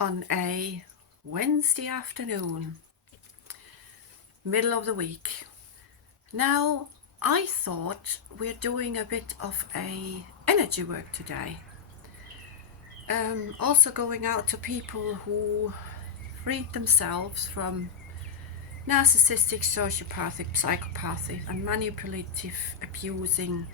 on a Wednesday afternoon, middle of the week. Now, I thought we're doing a bit of a energy work today. Also going out to people who freed themselves from narcissistic, sociopathic, psychopathic and manipulative, abusing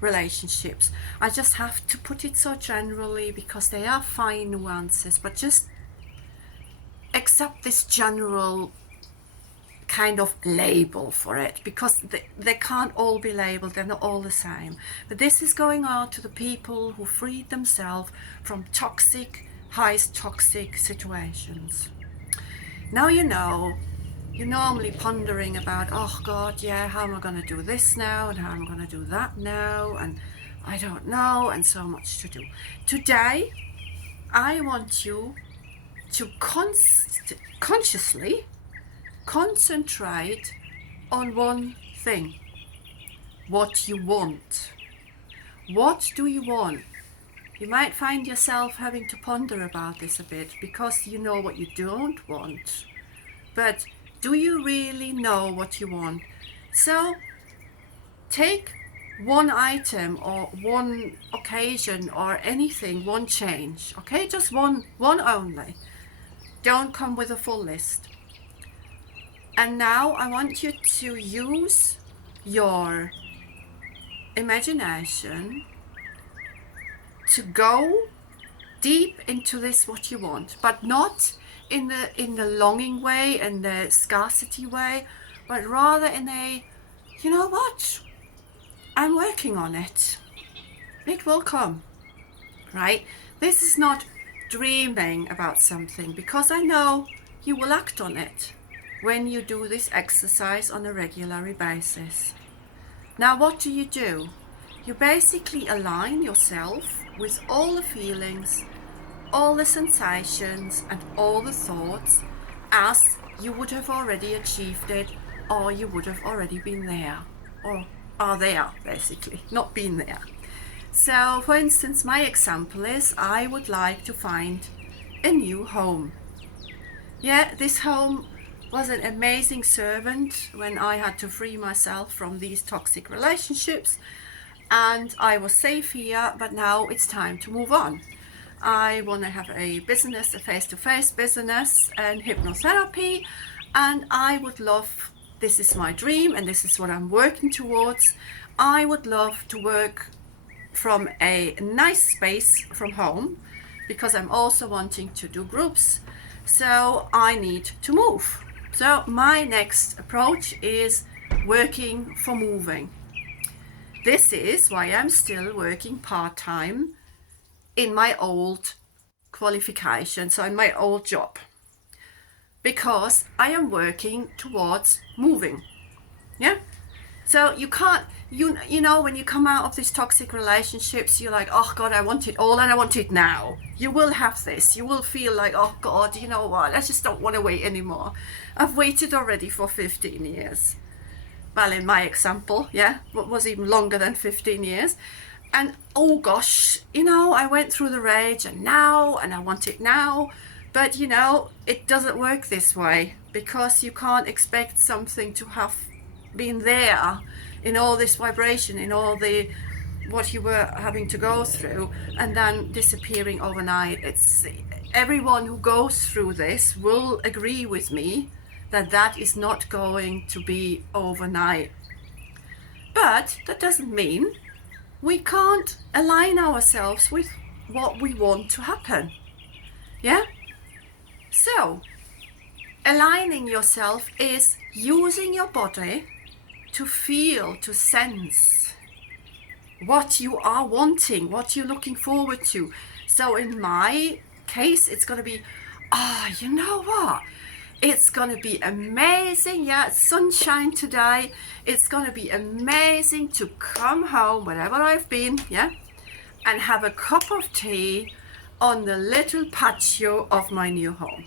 relationships. I just have to put it so generally because they are fine nuances, but just accept this general kind of label for it, because they can't all be labeled, they're not all the same. But this is going out to the people who freed themselves from toxic, highest toxic situations. Now you're normally pondering about, oh God, yeah, how am I going to do this now, and how am I going to do that now, and I don't know, and so much to do. Today, I want you to consciously concentrate on one thing. What you want. What do you want? You might find yourself having to ponder about this a bit because you know what you don't want. But do you really know what you want? So take one item or one occasion or anything, one change, okay? Just one only. Don't come with a full list. And now I want you to use your imagination to go deep into this, what you want, but not in the longing way and the scarcity way, but rather in a, you know what, I'm working on it. It will come, right? This is not dreaming about something, because I know you will act on it when you do this exercise on a regular basis. Now, what do? You basically align yourself with all the feelings, all the sensations and all the thoughts as you would have already achieved it, or you would have already been there, or are there, basically, not been there. So, for instance, my example is I would like to find a new home. Yeah, this home was an amazing servant when I had to free myself from these toxic relationships, and I was safe here, but now it's time to move on. I want to have a business, a face-to-face business and hypnotherapy, and I would love, this is my dream and this is what I'm working towards, I would love to work from a nice space from home, because I'm also wanting to do groups, so I need to move. So my next approach is working for moving. This is why I'm still working part-time in my old qualification, so in my old job, because I am working towards moving. Yeah. So you can't, you know, when you come out of these toxic relationships, you're like, oh God, I want it all and I want it now. You will have this. You will feel like, oh God, you know what? I just don't want to wait anymore. I've waited already for 15 years. Well, in my example, yeah, what was even longer than 15 years. And oh gosh, you know, I went through the rage and I want it now. But you know, it doesn't work this way, because you can't expect something to have been there in all this vibration, in all the what you were having to go through, and then disappearing overnight. It's everyone who goes through this will agree with me that that is not going to be overnight. But that doesn't mean we can't align ourselves with what we want to happen. Yeah? So, aligning yourself is using your body to feel, to sense what you are wanting, what you're looking forward to. So in my case, it's going to be, you know what? It's going to be amazing. Yeah, it's sunshine today. It's going to be amazing to come home, wherever I've been, yeah, and have a cup of tea on the little patio of my new home.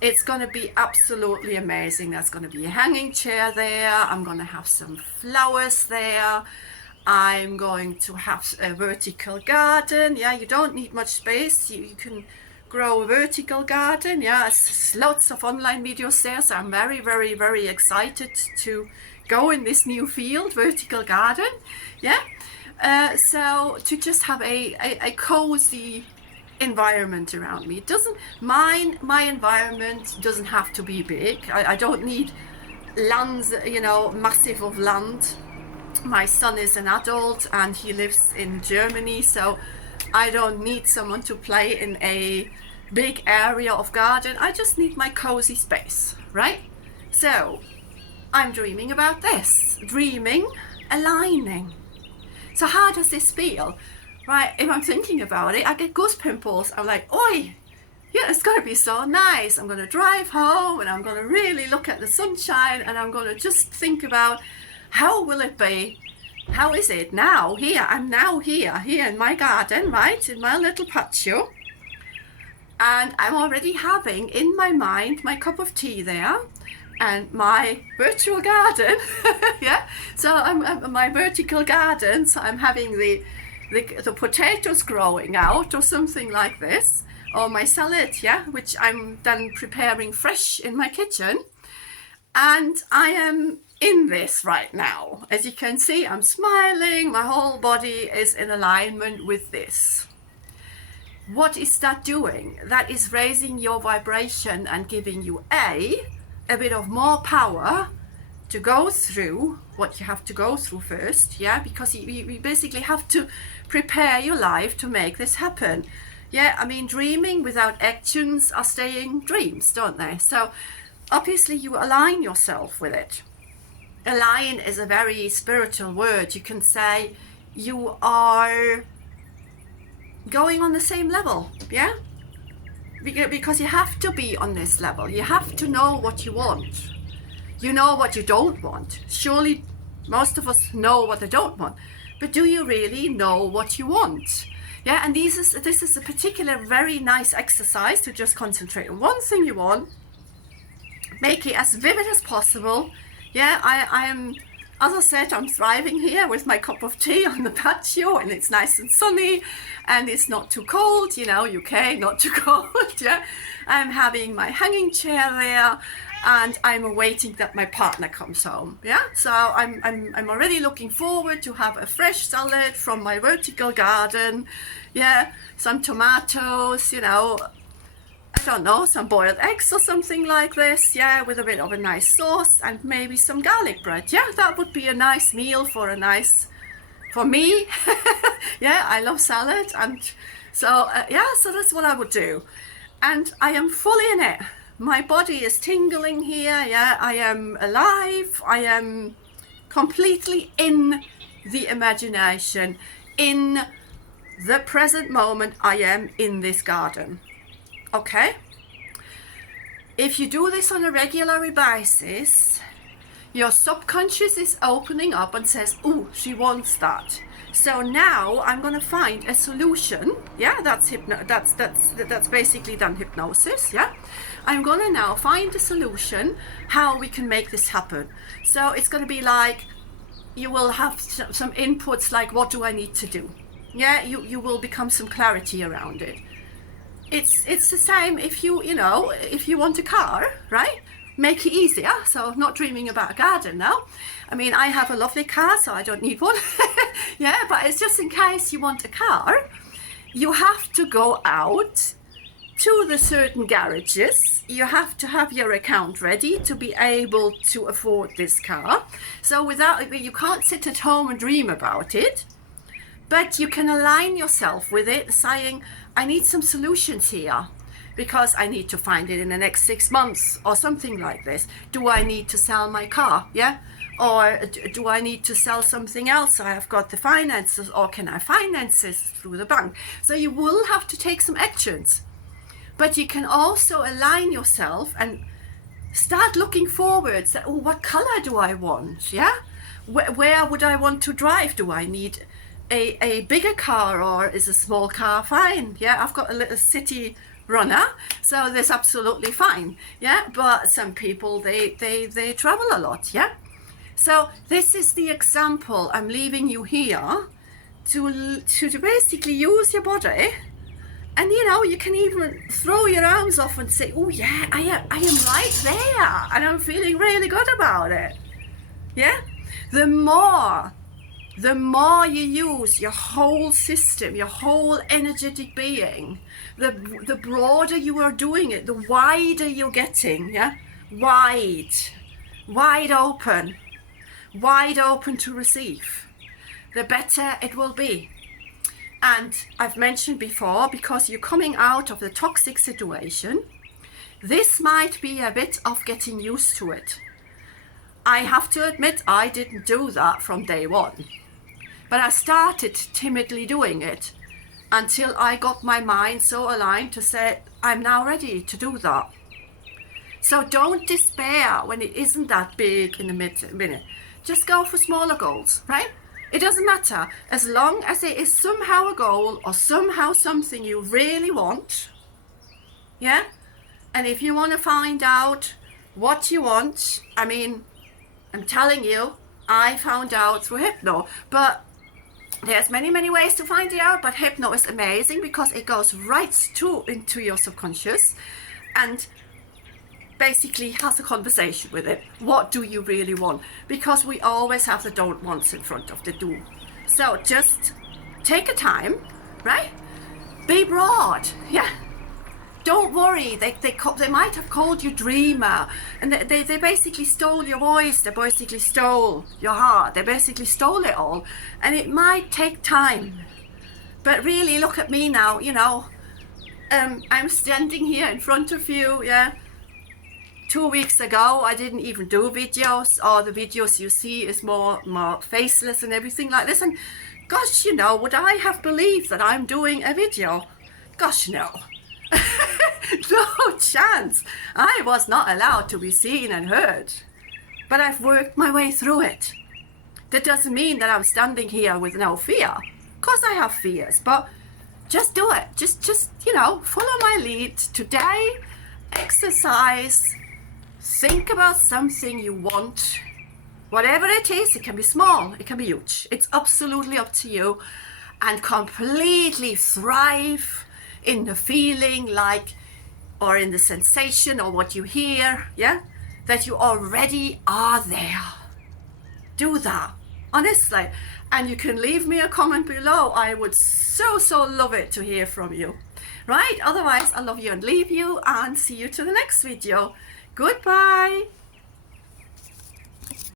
It's going to be absolutely amazing. There's going to be a hanging chair there. I'm going to have some flowers there. I'm going to have a vertical garden. Yeah, you don't need much space. You can grow a vertical garden. Yeah, there's lots of online videos there, so I'm very, very, very excited to go in this new field, vertical garden. Yeah, so to just have a cozy environment around me. It doesn't, my environment doesn't have to be big. I don't need lands, you know, massive of land. My son is an adult and he lives in Germany, so I don't need someone to play in a big area of garden. I just need my cozy space, right? So I'm dreaming about this, dreaming, aligning. So how does this feel? Right, if I'm thinking about it, I get goose pimples. I'm like, oi, yeah, it's gonna be so nice. I'm gonna drive home and I'm gonna really look at the sunshine and I'm gonna just think about how will it be? How is it now? Here, I'm now here in my garden, right? In my little patio. And I'm already having in my mind my cup of tea there and my virtual garden. Yeah, so I'm my vertical garden. So I'm having the potatoes growing out or something like this, or my salad, yeah, which I'm then preparing fresh in my kitchen. And I am in this right now. As you can see, I'm smiling, my whole body is in alignment with this. What is that doing? That is raising your vibration and giving you a bit of more power to go through what you have to go through first, yeah, because you basically have to prepare your life to make this happen. Yeah, I mean, dreaming without actions are staying dreams, don't they? So obviously you align yourself with it. Align is a very spiritual word. You can say you are going on the same level, yeah, because you have to be on this level. You have to know what you want. You know what you don't want. Surely most of us know what they don't want, but do you really know what you want? Yeah, and this is a particular very nice exercise to just concentrate on one thing you want, make it as vivid as possible. Yeah, I am, as I said, I'm thriving here with my cup of tea on the patio, and it's nice and sunny and it's not too cold, you know, UK, not too cold. Yeah, I'm having my hanging chair there and I'm awaiting that my partner comes home. Yeah, so I'm already looking forward to have a fresh salad from my vertical garden. Yeah, some tomatoes, you know, I don't know, some boiled eggs or something like this, yeah, with a bit of a nice sauce and maybe some garlic bread. Yeah, that would be a nice meal for me. Yeah, I love salad, and so yeah, so that's what I would do. And I am fully in it. My body is tingling here, yeah, I am alive, I am completely in the imagination, in the present moment. I am in this garden. Okay, if you do this on a regular basis, your subconscious is opening up and says, oh, she wants that. So now I'm going to find a solution. Yeah, that's basically done hypnosis. Yeah, I'm going to now find a solution how we can make this happen. So it's going to be like, you will have some inputs like, what do I need to do? Yeah, you will become some clarity around it. It's the same if you want a car, right? Make it easier. So not dreaming about a garden now. I mean, I have a lovely car, so I don't need one. Yeah, but it's just in case you want a car, you have to go out to the certain garages. You have to have your account ready to be able to afford this car. So you can't sit at home and dream about it, but you can align yourself with it, saying, I need some solutions here because I need to find it in the next 6 months or something like this. Do I need to sell my car? Yeah. Or do I need to sell something else? I have got the finances, or can I finance this through the bank? So you will have to take some actions, but you can also align yourself and start looking forward. So, oh, what color do I want? Yeah. Where would I want to drive? Do I need a bigger car, or is a small car fine? Yeah, I've got a little city runner, so that's absolutely fine. Yeah, but some people they travel a lot. Yeah, so this is the example I'm leaving you here to basically use your body And you know, you can even throw your arms off and say, oh yeah, I am right there, and I'm feeling really good about it. Yeah? The more you use your whole system, your whole energetic being, the broader you are doing it, the wider you're getting, yeah? Wide open to receive, the better it will be. And I've mentioned before, because you're coming out of the toxic situation, this might be a bit of getting used to it. I have to admit, I didn't do that from day one. But I started timidly doing it until I got my mind so aligned to say, I'm now ready to do that. So don't despair when it isn't that big in the minute. Just go for smaller goals, right? It doesn't matter, as long as it is somehow a goal or somehow something you really want, yeah? And if you want to find out what you want, I mean, I'm telling you, I found out through hypno, but there's many ways to find it out, but hypno is amazing because it goes right into your subconscious and basically has a conversation with it. What do you really want? Because we always have the don't wants in front of the do. So just take a time, right? Be broad, yeah. Don't worry, they might have called you dreamer, and they basically stole your voice, they basically stole your heart, they basically stole it all, and it might take time. But really, look at me now, you know, I'm standing here in front of you, yeah. 2 weeks ago, I didn't even do videos, or the videos you see is more faceless and everything like this, and gosh, you know, would I have believed that I'm doing a video? Gosh, no. No chance. I was not allowed to be seen and heard. But I've worked my way through it. That doesn't mean that I'm standing here with no fear. Of course I have fears, but just do it. Just you know, follow my lead. Today, exercise. Think about something you want. Whatever it is, it can be small, it can be huge. It's absolutely up to you. And completely thrive in the feeling like, or in the sensation or what you hear, yeah, that you already are there. Do that, honestly. And you can leave me a comment below. I would so love it to hear from you, right? Otherwise, I love you and leave you, and see you to the next video. Goodbye.